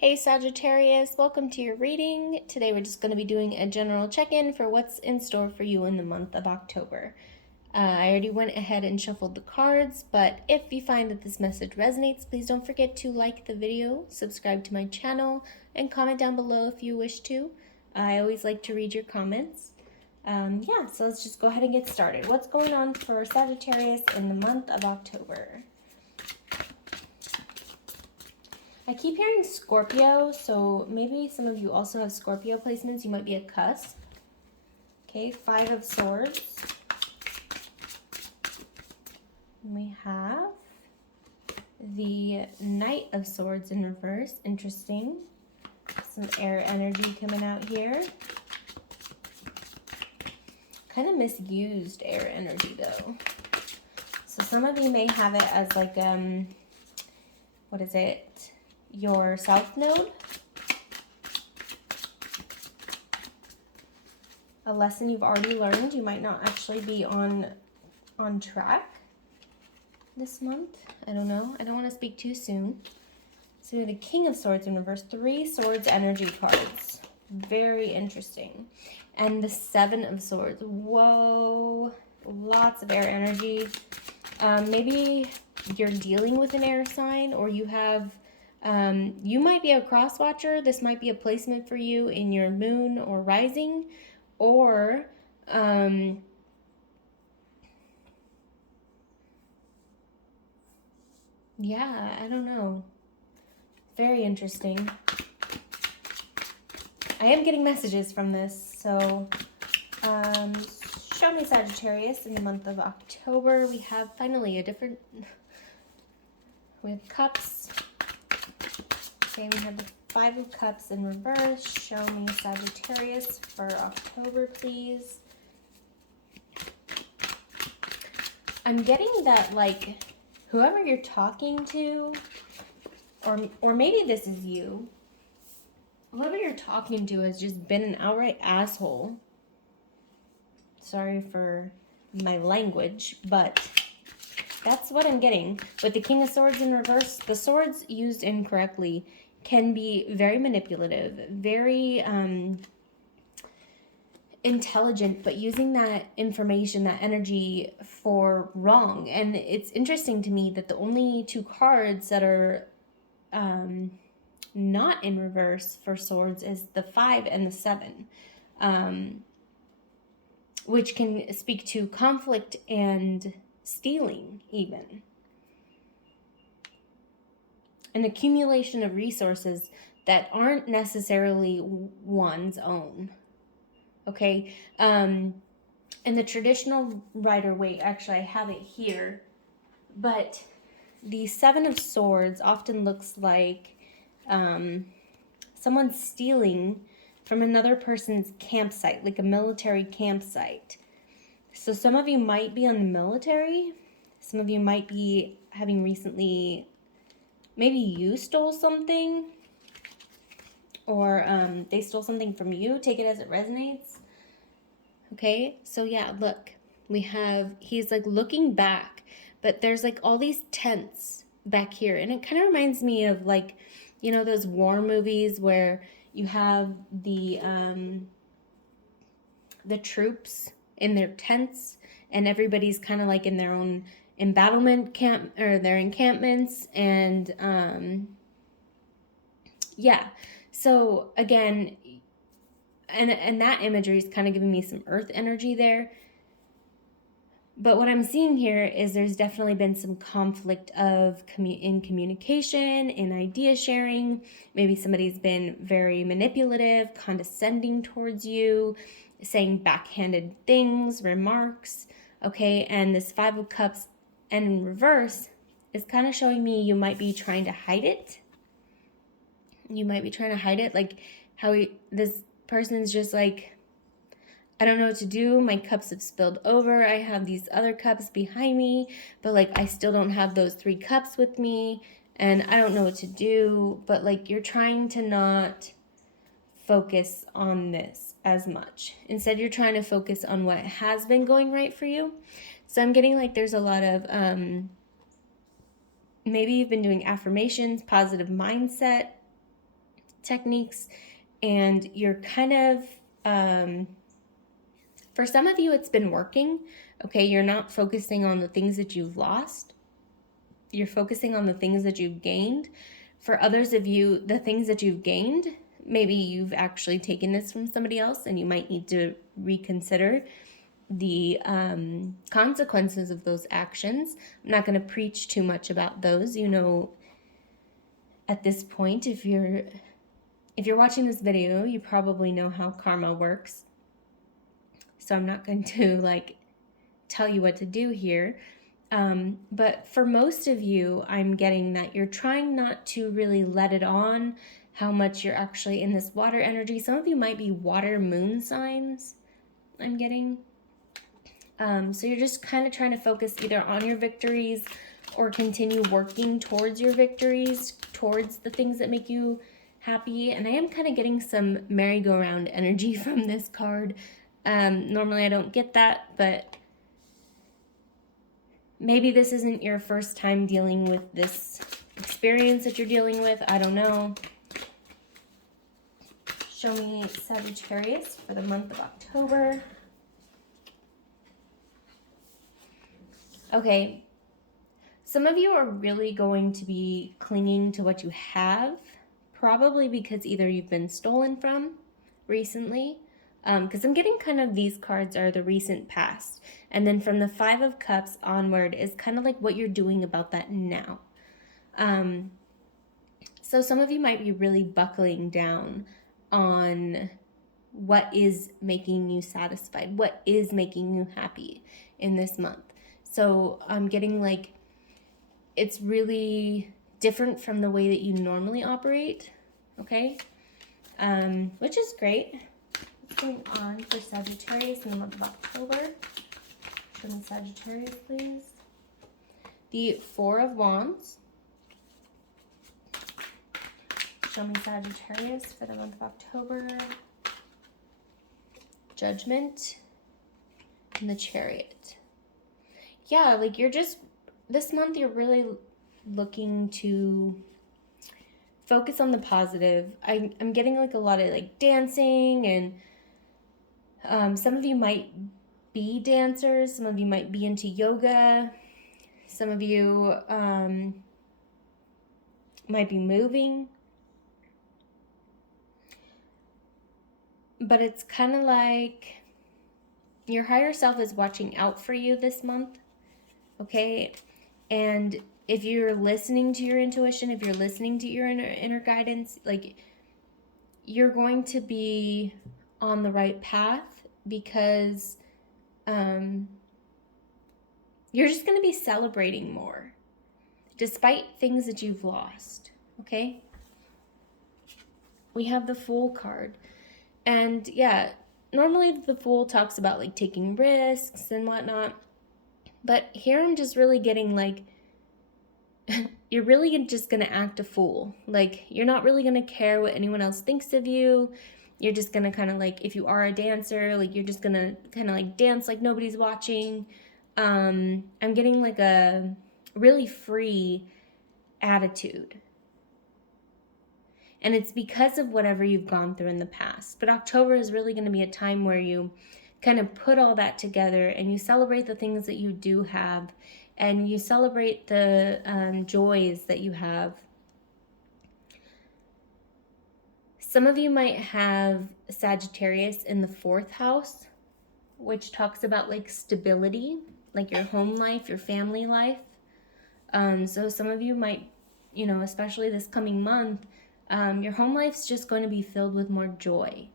Hey Sagittarius, welcome to your reading. Today we're just going to be doing a general check-in for what's in store for you in the month of October. I already went ahead and shuffled the cards, but if you find that this message resonates, please don't forget to like the video, subscribe to my channel, and comment down below if you wish to. I always like to read your comments. So let's just go ahead and get started. What's going on for Sagittarius in the month of October? I keep hearing Scorpio, so maybe some of you also have Scorpio placements. You might be a cusp. Okay, Five of Swords. And we have the Knight of Swords in reverse. Interesting. Some air energy coming out here. Kind of misused air energy though. So some of you may have it as like, what is it? Your South Node. A lesson you've already learned. You might not actually be on track this month. I don't know. I don't want to speak too soon. So we have the King of Swords in reverse. Three Swords energy cards. Very interesting. And the Seven of Swords. Whoa. Lots of air energy. Maybe you're dealing with an air sign, or you have... you might be a cross watcher. This might be a placement for you in your moon or rising, or yeah, I don't know. Very interesting. I am getting messages from this, so show me Sagittarius in the month of October. We have finally a different... We have Cups. Okay, we have the Five of Cups in reverse. Show me Sagittarius for October, please. I'm getting that, like, whoever you're talking to, or maybe this is you, whoever you're talking to has just been an outright asshole. Sorry for my language, but that's what I'm getting. With the King of Swords in reverse, the swords used incorrectly can be very manipulative, very intelligent, but using that information, that energy for wrong. And it's interesting to me that the only two cards that are not in reverse for swords is the Five and the Seven, which can speak to conflict and stealing even. An accumulation of resources that aren't necessarily one's own. Okay, in the traditional Rider-Waite, actually I have it here, but the Seven of Swords often looks like someone stealing from another person's campsite, like a military campsite. So some of you might be on the military, some of you might be having recently... Maybe you stole something, or they stole something from you. Take it as it resonates. Okay, so yeah, look. We have, he's like looking back, but there's like all these tents back here. And it kind of reminds me of like, you know, those war movies where you have the troops in their tents and everybody's kind of like in their own embattlement camp, or their encampments, and yeah, so again, and that imagery is kind of giving me some earth energy there. But what I'm seeing here is there's definitely been some conflict of in communication, in idea sharing. Maybe somebody's been very manipulative, condescending towards you, saying backhanded things, remarks. Okay, and this Five of Cups and in reverse is kind of showing me you might be trying to hide it. You might be trying to hide it, like how this person's just like, I don't know what to do. My cups have spilled over. I have these other cups behind me, but like I still don't have those three cups with me, and I don't know what to do. But like you're trying to not focus on this as much. Instead, you're trying to focus on what has been going right for you. So I'm getting like there's a lot of maybe you've been doing affirmations, positive mindset techniques, and you're kind of, for some of you, it's been working. Okay, you're not focusing on the things that you've lost. You're focusing on the things that you've gained. For others of you, the things that you've gained, maybe you've actually taken this from somebody else and you might need to reconsider the consequences of those actions. I'm not going to preach too much about those. You know, at this point, if you're watching this video, you probably know how karma works. So I'm not going to like tell you what to do here. But for most of you, I'm getting that you're trying not to really let it on how much you're actually in this water energy. Some of you might be water moon signs, I'm getting. So you're just kind of trying to focus either on your victories or continue working towards your victories, towards the things that make you happy. And I am kind of getting some merry-go-round energy from this card. Normally I don't get that, but maybe this isn't your first time dealing with this experience that you're dealing with. I don't know. Show me Sagittarius for the month of October. Okay. Some of you are really going to be clinging to what you have, probably because either you've been stolen from recently, because I'm getting kind of these cards are the recent past. And then from the Five of Cups onward is kind of like what you're doing about that now. So some of you might be really buckling down on what is making you satisfied, what is making you happy in this month. So I'm getting like, it's really different from the way that you normally operate, okay? Which is great. What's going on for Sagittarius in the month of October? Show me Sagittarius, please. The Four of Wands. Show me Sagittarius for the month of October. Judgment and the Chariot. Yeah, like you're just, this month you're really looking to focus on the positive. I'm getting like a lot of like dancing, and some of you might be dancers, some of you might be into yoga, some of you might be moving. But it's kind of like your higher self is watching out for you this month, okay? And if you're listening to your intuition, if you're listening to your inner guidance, like you're going to be on the right path, because you're just going to be celebrating more despite things that you've lost, okay? We have the Fool card. And yeah, normally the Fool talks about like taking risks and whatnot. But here I'm just really getting like, you're really just going to act a fool. Like, you're not really going to care what anyone else thinks of you. You're just going to kind of like, if you are a dancer, like you're just going to kind of like dance like nobody's watching. I'm getting like a really free attitude. And it's because of whatever you've gone through in the past. But October is really going to be a time where you kind of put all that together and you celebrate the things that you do have, and you celebrate the joys that you have. Some of you might have Sagittarius in the 4th house, which talks about like stability, like your home life, your family life. So some of you might, you know, especially this coming month, your home life's just going to be filled with more joy,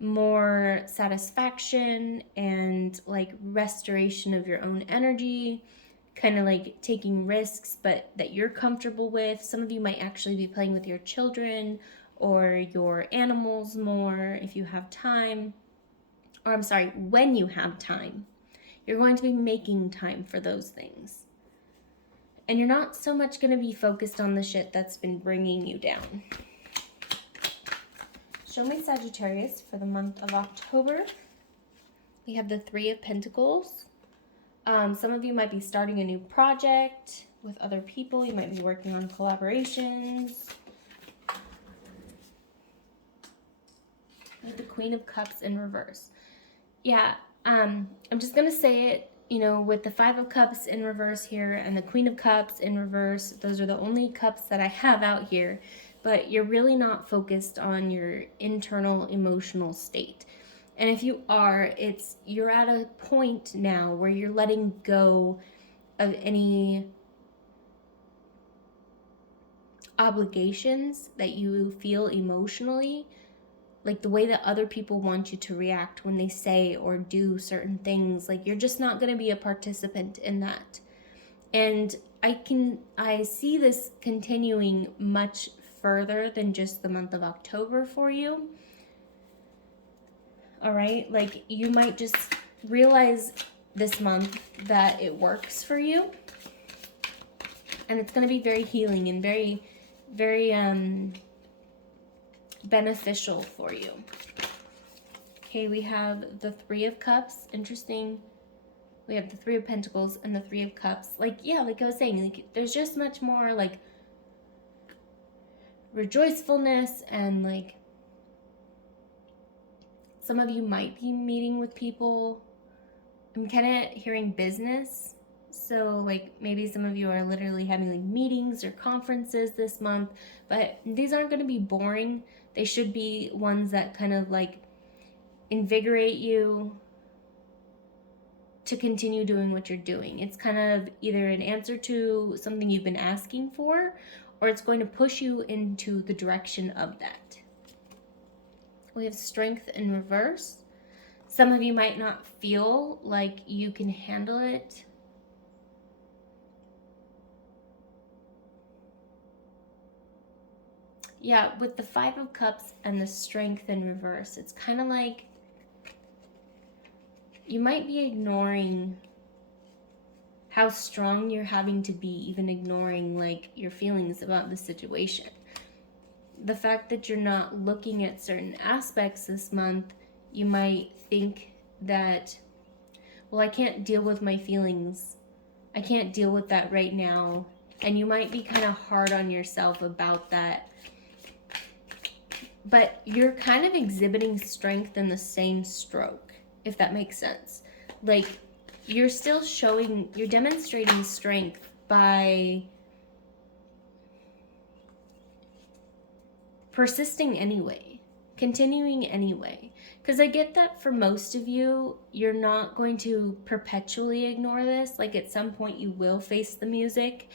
more satisfaction, and like restoration of your own energy, kind of like taking risks, but that you're comfortable with. Some of you might actually be playing with your children or your animals more if you have time, or I'm sorry, when you have time. You're going to be making time for those things. And you're not so much going to be focused on the shit that's been bringing you down. Show me Sagittarius for the month of October. We have the 3 of Pentacles. Some of you might be starting a new project with other people. You might be working on collaborations. Queen of Cups in reverse. Yeah, I'm just going to say it, you know, with the Five of Cups in reverse here and the Queen of Cups in reverse, those are the only cups that I have out here, but you're really not focused on your internal emotional state. And if you are, you're at a point now where you're letting go of any obligations that you feel emotionally, like the way that other people want you to react when they say or do certain things. Like, you're just not going to be a participant in that. And I see this continuing much further than just the month of October for you. All right, like, you might just realize this month that it works for you, and it's going to be very healing and very, very beneficial for you. Okay, we have the Three of Cups. Interesting. We have the Three of Pentacles and the Three of Cups. Like, yeah, like I was saying, like, there's just much more like rejoicefulness, and like some of you might be meeting with people. I'm kind of hearing business. So like maybe some of you are literally having like meetings or conferences this month, but these aren't going to be boring. They should be ones that kind of like invigorate you to continue doing what you're doing. It's kind of either an answer to something you've been asking for, or it's going to push you into the direction of that. We have Strength in reverse. Some of you might not feel like you can handle it. Yeah, with the Five of Cups and the Strength in reverse, it's kind of like you might be ignoring how strong you're having to be, even ignoring like your feelings about the situation. The fact that you're not looking at certain aspects this month, you might think that, well, I can't deal with my feelings. I can't deal with that right now. And you might be kind of hard on yourself about that. But you're kind of exhibiting strength in the same stroke, if that makes sense. Like, you're still you're demonstrating strength by persisting anyway, continuing anyway. Because I get that for most of you, you're not going to perpetually ignore this. Like, at some point you will face the music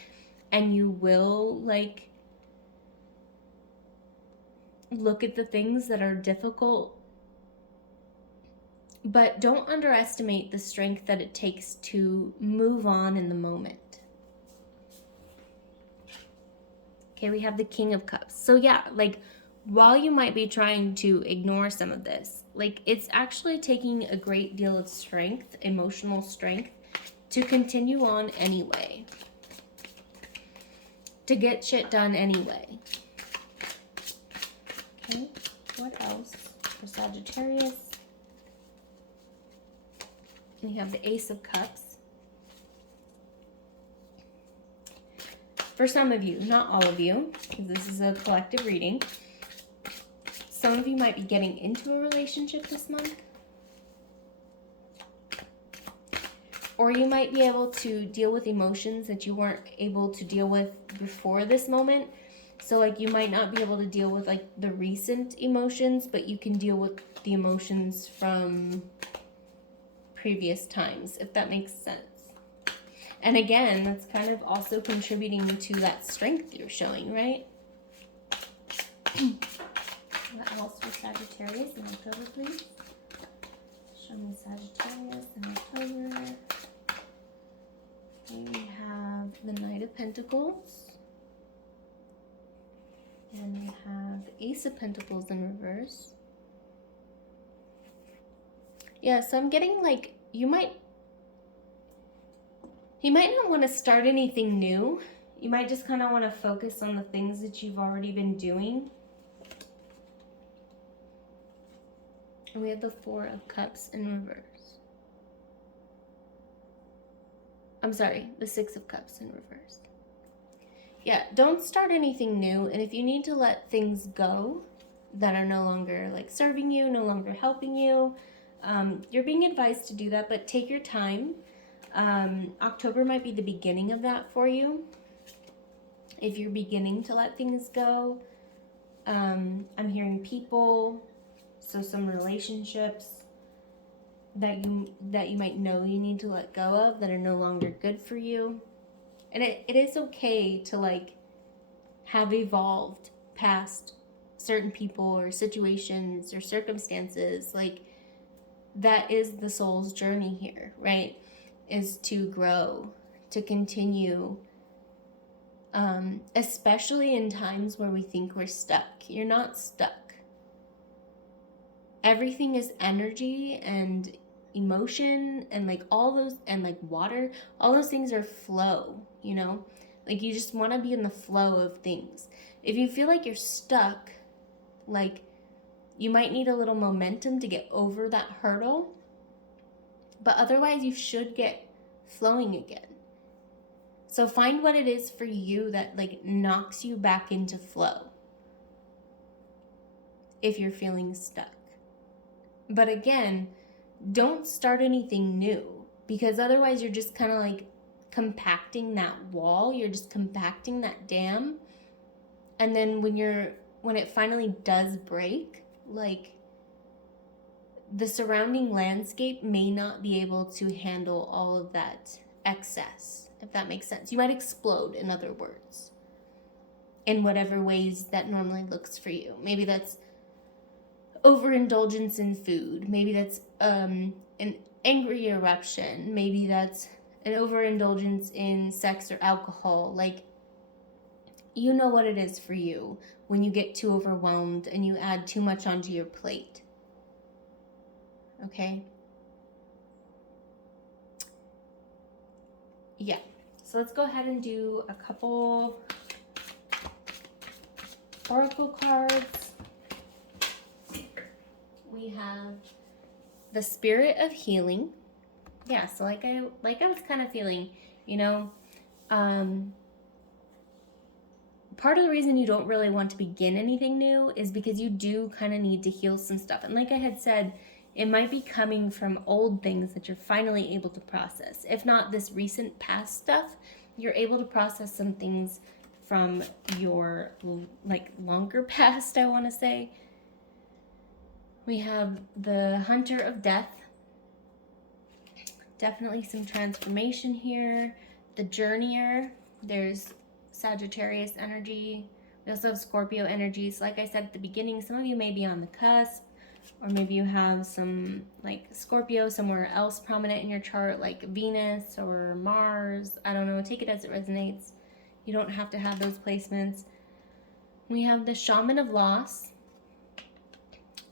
and you will like look at the things that are difficult, but don't underestimate the strength that it takes to move on in the moment. Okay, we have the King of Cups. So yeah, like, while you might be trying to ignore some of this, like, it's actually taking a great deal of strength, emotional strength, to continue on anyway, to get shit done anyway. Okay, what else for Sagittarius? We have the Ace of Cups. For some of you, not all of you, because this is a collective reading, some of you might be getting into a relationship this month. Or you might be able to deal with emotions that you weren't able to deal with before this moment. So like, you might not be able to deal with like the recent emotions, but you can deal with the emotions from previous times, if that makes sense. And again, that's kind of also contributing to that strength you're showing, right? What else for Sagittarius in October, please? Show me Sagittarius in October. Okay, we have the Knight of Pentacles. And we have the Ace of Pentacles in reverse. Yeah, so I'm getting like, you might not want to start anything new. You might just kind of want to focus on the things that you've already been doing. And we have the Four of Cups in reverse. I'm sorry, the Six of Cups in reverse. Yeah, don't start anything new. And if you need to let things go, that are no longer like serving you, no longer helping you. You're being advised to do that, but take your time. October might be the beginning of that for you. If you're beginning to let things go, I'm hearing people, so some relationships that you might know you need to let go of that are no longer good for you. And it is okay to like have evolved past certain people or situations or circumstances. Like, that is the soul's journey here, right? Is to grow, to continue, especially in times where we think we're stuck. You're not stuck. Everything is energy and emotion and like all those, and like water, all those things are flow, you know? Like, you just want to be in the flow of things. If you feel like you're stuck, like, you might need a little momentum to get over that hurdle, but otherwise you should get flowing again. So find what it is for you that like knocks you back into flow if you're feeling stuck. But again, don't start anything new, because otherwise you're just kind of like compacting that wall, you're just compacting that dam. And then when it finally does break, like, the surrounding landscape may not be able to handle all of that excess, if that makes sense. You might explode, in other words, in whatever ways that normally looks for you. Maybe that's overindulgence in food. Maybe that's an angry eruption. Maybe that's an overindulgence in sex or alcohol. Like, you know what it is for you when you get too overwhelmed and you add too much onto your plate. Okay? Yeah. So let's go ahead and do a couple oracle cards. We have the Spirit of Healing. Yeah, so like I was kind of feeling, you know, part of the reason you don't really want to begin anything new is because you do kind of need to heal some stuff. And like I had said, it might be coming from old things that you're finally able to process. If not this recent past stuff, you're able to process some things from your like longer past, I want to say. We have the Hunter of Death. Definitely some transformation here. The Journeyer. There's Sagittarius energy. We also have Scorpio energies. Like I said at the beginning, some of you may be on the cusp, or maybe you have some like Scorpio somewhere else prominent in your chart, like Venus or Mars. I don't know. Take it as it resonates. You don't have to have those placements. We have the Shaman of Loss.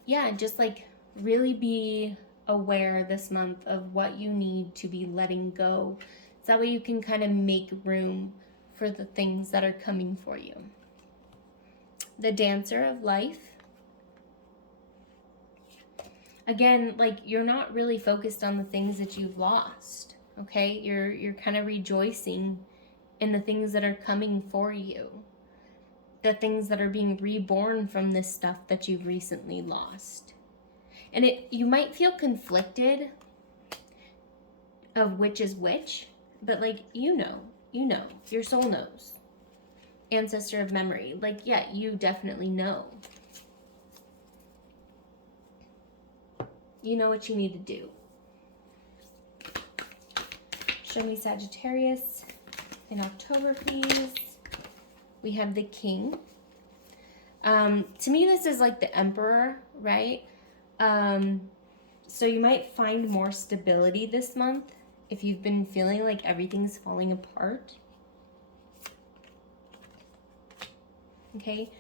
Yeah, just like really be aware this month of what you need to be letting go. So that way you can kind of make room for the things that are coming for you. The Dancer of Life. Again, like, you're not really focused on the things that you've lost, okay? You're kind of rejoicing in the things that are coming for you. The things that are being reborn from this stuff that you've recently lost. And you might feel conflicted of which is which, but like, you know, your soul knows. Ancestor of memory, like, yeah, you definitely know. You know what you need to do. Show me Sagittarius in October, please. We have the King. To me, this is like the Emperor, right? So you might find more stability this month if you've been feeling like everything's falling apart. Okay?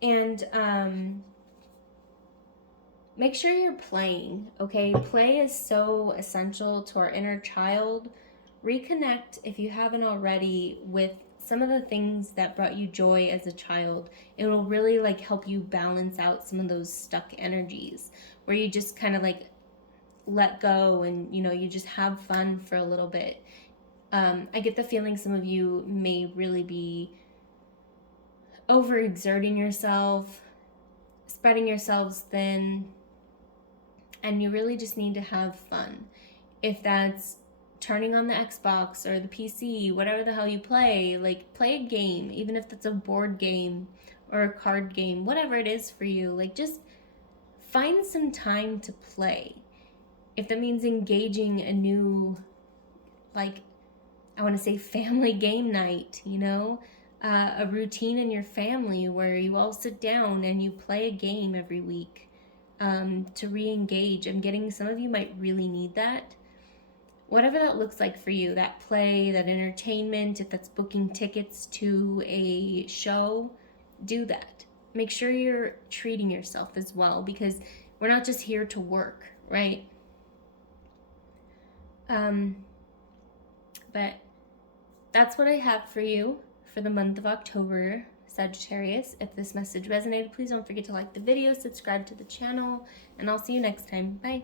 And make sure you're playing, okay? Play is so essential to our inner child. Reconnect, if you haven't already, with some of the things that brought you joy as a child. It will really like help you balance out some of those stuck energies where you just kind of like let go and, you know, you just have fun for a little bit. I get the feeling some of you may really be overexerting yourself, spreading yourselves thin, and you really just need to have fun. If that's turning on the Xbox or the PC, whatever the hell you play, like play a game, even if it's a board game or a card game, whatever it is for you, like just find some time to play. If that means engaging a new, like, I want to say family game night, you know, a routine in your family where you all sit down and you play a game every week to re-engage. I'm getting some of you might really need that. Whatever that looks like for you, that play, that entertainment, if that's booking tickets to a show, do that. Make sure you're treating yourself as well, because we're not just here to work, right? But that's what I have for you for the month of October, Sagittarius. If this message resonated, please don't forget to like the video, subscribe to the channel, and I'll see you next time. Bye.